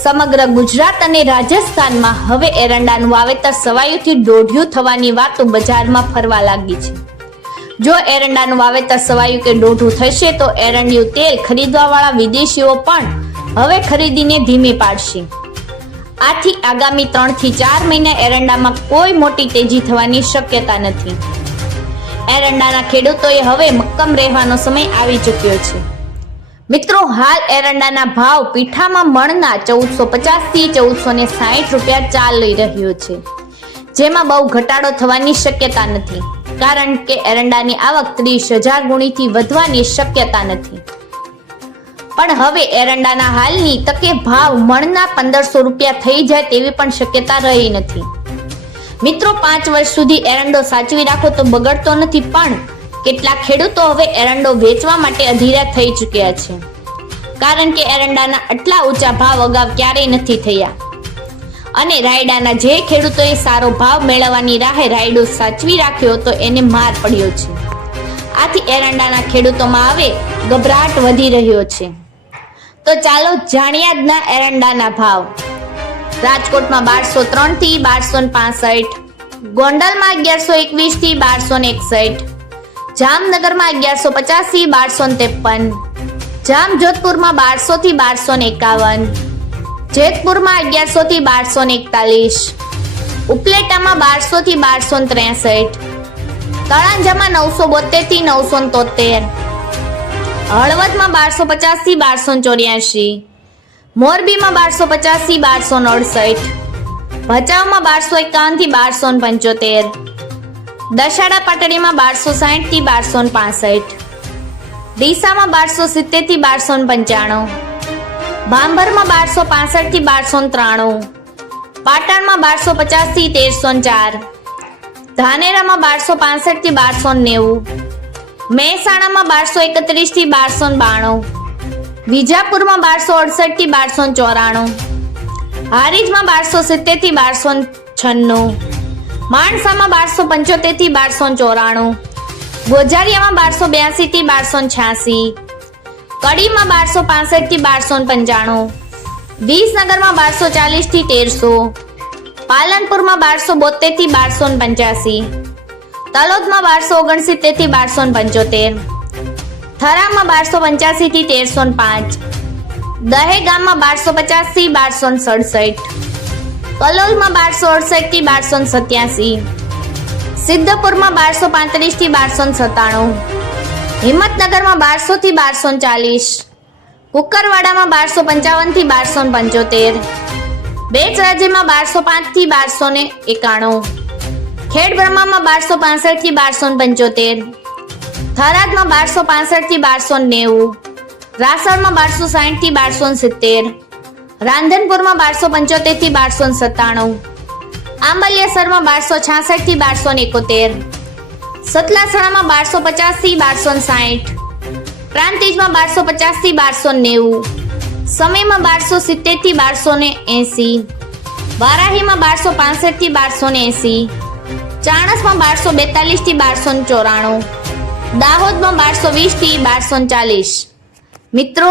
સમગ્ર ગુજરાત અને રાજસ્થાનમાં હવે એરંડાનું વાવેતર સવાયુથી દોઢિયું થવાની વાતો બજારમાં ફરવા લાગી છે. જો એરંડાનું વાવેતર સવાયું કે દોઢું થશે તો એરંડિયું તેલ ખરીદવાવાળા વિદેશીઓ પણ હવે ખરીદીને ધીમી પાડશે. આથી આગામી ત્રણથી ચાર મહિના એરંડામાં કોઈ મોટી તેજી થવાની શક્યતા નથી. એરંડાના ખેડૂતોએ હવે મક્કમ રહેવાનો સમય આવી ચૂક્યો છે. મિત્રો, હાલ એરંડાના ભાવ પીઠામાં મણના ચૌદસો પચાસથી ચૌદસો ને સાહીઠ રૂપિયા ચાલી રહ્યો છે. જેમાં બહુ ઘટાડો થવાની શક્યતા નથી, કારણ કે એરંડાની આવક ત્રીસ હજાર ગુણીથી વધવાની શક્યતા નથી. પણ હવે એરંડાના હાલની તકે ભાવ મણના પંદરસો રૂપિયા થઈ જાય તેવી પણ શક્યતા રહી નથી. મિત્રો, પાંચ વર્ષ સુધી એરંડો સાચવી રાખો તો બગડતો નથી, પણ કેટલાક ખેડૂતો હવે એરંડો વેચવા માટે અધીરા થઈ ચૂક્યા છે. કારણ કે એરંડાના આટલા ઊંચા ભાવ અગાઉ ક્યારેય નથી થયા. અને રાયડાના જે ખેડૂતોએ સારો ભાવ મેળવવાની રાહે રાયડો સાચવી રાખ્યો તો એને માર પડ્યો છે. આથી એરંડાના ખેડૂતોમાં હવે ગભરાટ વધી રહ્યો છે. તો ચાલો જાણીએ આજના એરંડાના ભાવ. રાજકોટમાં બારસો ત્રણથી બારસો પાસઠ, ગોંડલમાં અગિયારસો એકવીસથી બારસો એકસઠ જામનગરમાં અગિયારસો પચાસી, બારસો ત્રેપન. જામજોધપુરમાં બારસો થી બારસો એકાવન. જેતપુરમાં અગિયારસો થી બારસો એકતાલીસ. ઉપલેટામાં બારસો થી બારસો ત્રેસઠ. તળાંજામાં નવસો બોતેરથી નવસો તોતેર. હળવદમાં બારસો પચાસથી બારસો ચોર્યાસી. મોરબીમાં બારસો પચાસથી બારસો અડસઠ. ભચાઉમાં બારસો એકાવનથી બારસો પંચોતેર. દશાડા પાટડીમાં બારસો સાહીઠથી બારસો પાસઠ. ડીસામાં બારસો સિત્તેરથી બારસો પંચાણું. ભાંભરમાં બારસો પાસઠથી બારસો ત્રાણું. પાટણમાં બારસો પચાસથી તેરસો ચાર. ધાનેરામાં બારસો પાસઠથી બારસો નેવું. મહેસાણામાં બારસો એકત્રીસથી બારસો બાણું. વિજાપુરમાં બારસો અડસઠથી બારસો ચોરાણું. હારીજમાં બારસો સિત્તેરથી બારસો છન્નું. માણસામાં બારસો પંચોતેરથી બારસો ચોરાણું. ગોજારિયામાં બારસો બ્યાસી થી બારસો છ્યાસી. કડીમાં બારસો પાસઠથી બારસો પંચાણું. વિસનગરમાં બારસો ચાલીસથી તેરસો. પાલનપુરમાં બારસો બોતેરથી બારસો પંચ્યાસી. તલોદમાં બારસો ઓગણસિત્તેરથી બારસો પંચોતેર. થરામાં બારસો પંચ્યાસી થી તેરસો પાંચ. દહેગામમાં બારસો પચાસથી બારસો સડસઠ. કલોલમાં બારસો અડસઠથી બારસો સત્યાસી. સિદ્ધપુરમાં બારસો પાંત્રીસથી બારસો સત્તાણું. હિંમતનગરમાં બારસો થી બારસો ચાલીસ. કુકરવાડામાં બારસો પંચાવનથી બારસો પંચોતેર. બેચ રાજ્યમાં બારસો પાંચથી બારસો ને એકાણું. ખેડ બ્રહ્મામાં બારસો પાસઠથી બારસો પંચોતેર. થરાદમાં બારસો પાસઠથી બારસો નેવું. રાસણમાં બારસો સાઠથી બારસો સિત્તેર. રાંધનપુરમાં બારસો પંચોતેરથી બારસો સત્તાણું. આંબલિયાસરમાં બારસો છાસઠથી બારસો એકોતેર. સતલાસણામાં બારસો પચાસથી બારસો સાઠ પ્રાંતિજમાં બારસો પચાસથી બારસો નેવું. સમયમાં બારસો સિત્તેરથી બારસો ને એસી. વારાહીમાં બારસો પાસઠથી બારસો ને એસી. ચાણસમાં બારસો બેતાલીસથી બારસો ચોરાણું. દાહોદમાં બારસો વીસથી બારસો ચાલીસ. મિત્રો